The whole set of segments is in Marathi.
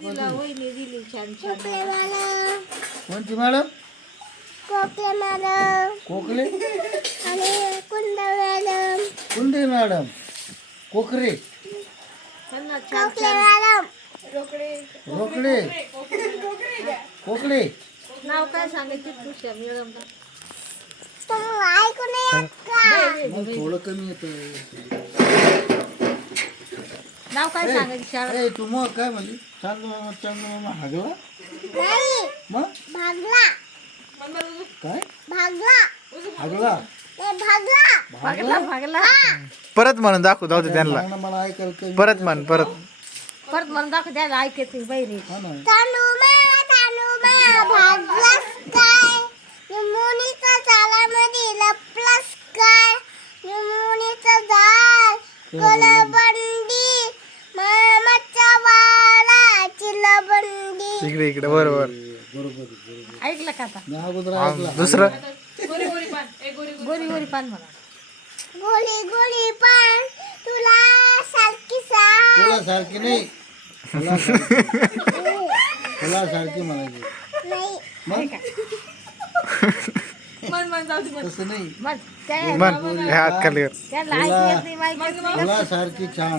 तिला वहिनी दिली छान छान कोणती मॅडम? कोकले कुंडे मॅडम कोकरे त्यांना छान छान रोकडे कोकले नाव काय सांगायचे तुझ्या मिळून मग थोडं कमी येतं. नाव काय सांगायचं शाळा ए तू मग काय म्हणली? चांदू हागला मग काय हागला भागला भागला परत म्हणून दाखवू जाऊ दे त्यांना. सांग ना मला ऐकायला कमी. परत म्हण परत. परत म्हणून दाखव द्यायला ऐकते बहिणी हा ना. इकडे इकडे बरोबर. बरोबर ऐकलं का आता मी अगोदर ऐकला. दुसरं गोरी गोरी पान म्हणा तुला सारखी नाही तुला सारखी म्हणायची मग मन मन जाऊ दे तसं नाही. मन त्या म्हण हे हात खाली कर. त्याला ऐकू येत नाही माहिती येत नाही. तुला सारखी छान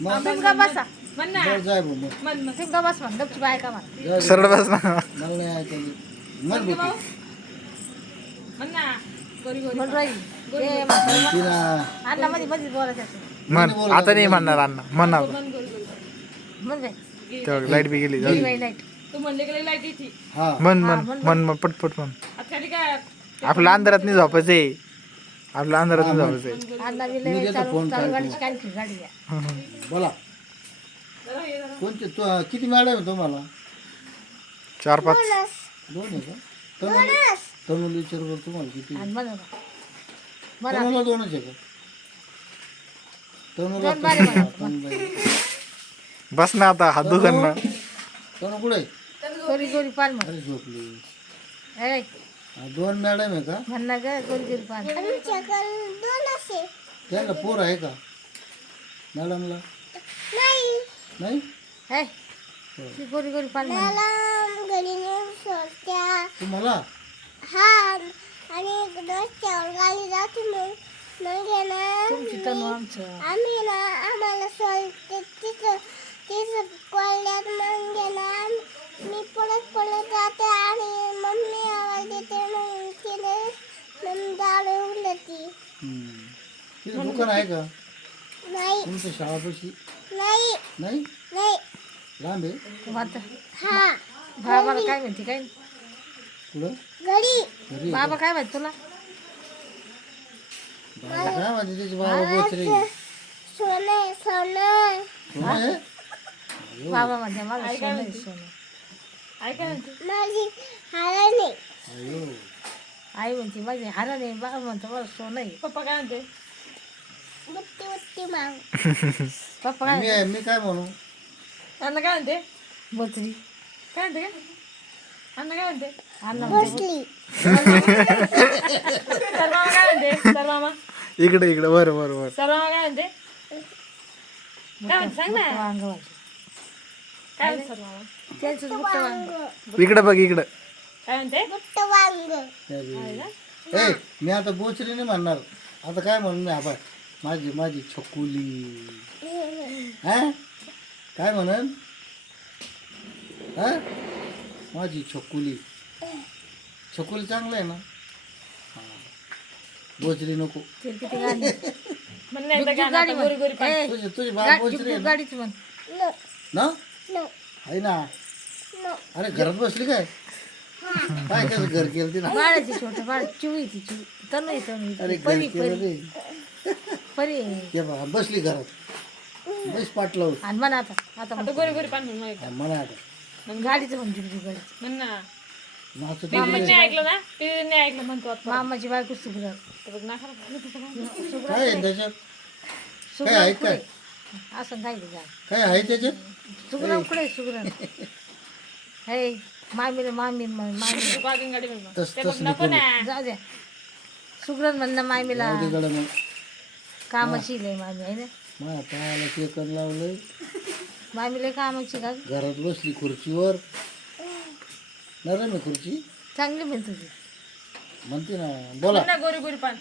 मग तुम्ही का बसा बरं जाय भाऊ मग तुम्ही का बस म्हण गपची बायका म्हण जाय दे. सरळ बस ना. मला नाही ऐकायचं म्हण भाऊ म्हणून राहील ए म्हण. तिला अण्णा मध्ये मध्ये बोलायचं असं. म्हण आता नाही म्हणणार अण्णा म्हण आता. म्हण बाई तेव्हा लाईट बी गेली जाऊ दे. बाई लाईट हा म्हण म्हण म्हण म्हण पटपट म्हण. आपल्या अंधारात नाही झोपायचंय. आपल्या अंधारात नाही झोपायचंय. अण्णा बी मी लय देतो चालू फोन चालू काय गाडीची काढली गाडी घ्या बोला कोणते किती मॅडम आहे तुम्हाला? 4-5 दोन आहे का? तनुला विचार बरं तुम्हाला किती? आणि म्हणा म्हणा तनुला दोनच आहे का? तनुला दोन बारे म्हणा. तनुबाई. बस ना आता हात दुखन ना. तनु कुठे? गोरी गोरी पान म्हण अरे झोपली. ए हा, दोन मॅडम आहे का? म्हण ना ग गोरी गोरी पान त्याला पोर आहे का मॅडमला? नाही ए ती गोरी गोरी पान म्हण तुम्हाला तुमची तनु आमचं आम्हाला तिचं कॉलेज मग ना मी पळत जाते आणि मम्मी आवाज देते मग तिने दारू उलटी तिथं दुकान आहे का नाही तुमच्या शाळापाशी? नाही नाही नाही लांब आहे आता हा बाबाला काय म्हणते काय पुढं घरी घरी आहे बाबा काय म्हणते तुला का? बाबा काय म्हणते त्याची बाबा बोचरे सोनं सोनं कोण आहे? बाबा म्हणते मला सोनं आहे, सोनं माझी हाराने अयो आई म्हणते माझी हारा नाही बाबा म्हणतो मला सोनं आहे पप्पा काय म्हणते बुट्टी बुट्टी माग पप्पा काय मी काय म्हणू? अण्णा काय म्हणते बोचरी काय म्हणते अण्णा काय म्हणते अण्णा म्हणते बसली तर मामा काय म्हणते तर मामा इकडे इकडे वर वर वर. तर मामा काय म्हणते काय म्हणते सांग ना वांग म्हणते काय म्हणते सर मामा त्यांचं बुट्ट वांग इकडे बघ इकडं. काय म्हणते बुट्ट वांग ए मी आता बोचरी नाही म्हणणार. आता काय म्हणून मी आबा माझी माझी छकुली हा काय म्हणन हा माझी छकुली छकुली चांगलं आहे ना हा. बोचरी नको ते किती गाडी गाडी गोरी गोरी तुझी तुझी बाप बोचरी आहे ना? गाडीच म्हण नो ना नो आहे ना नो अरे घरात बसली काय काय कसं घर केलं ती ना बाळाची छोटं बाळ चिवी ती चिवी तनु आहे तनु अरे आहे. घर परी केलं परी रे परी आहे. ते बघा बसली घरात बस पाट लावून आणि म्हणा आता गोरी गोरी पान म्हणून हा, म्हणा आता गाडीचं म्हणते तुझी गाडी म्हण ना नाचत ऐकलं ना ते नाही ऐकलं म्हणतो मामाची बायको सुगरण काय आहे त्याच्यात काय आहे काय असं काय ते काय आहे त्याच्यात सुगरण कुठे सुगरण हे मामी मामी तस तस नको जाऊ द्या सुगरण म्हणणं मामीला तिकडं मग कामाची लय मामी आहे ना माझ्या पायाला टेकन लावलंय मामीला कामाची का घरात बसली खुर्चीवर नरम आहे खुर्ची चांगली म्हणत होती म्हणते ना बोला गोरी गोरी पान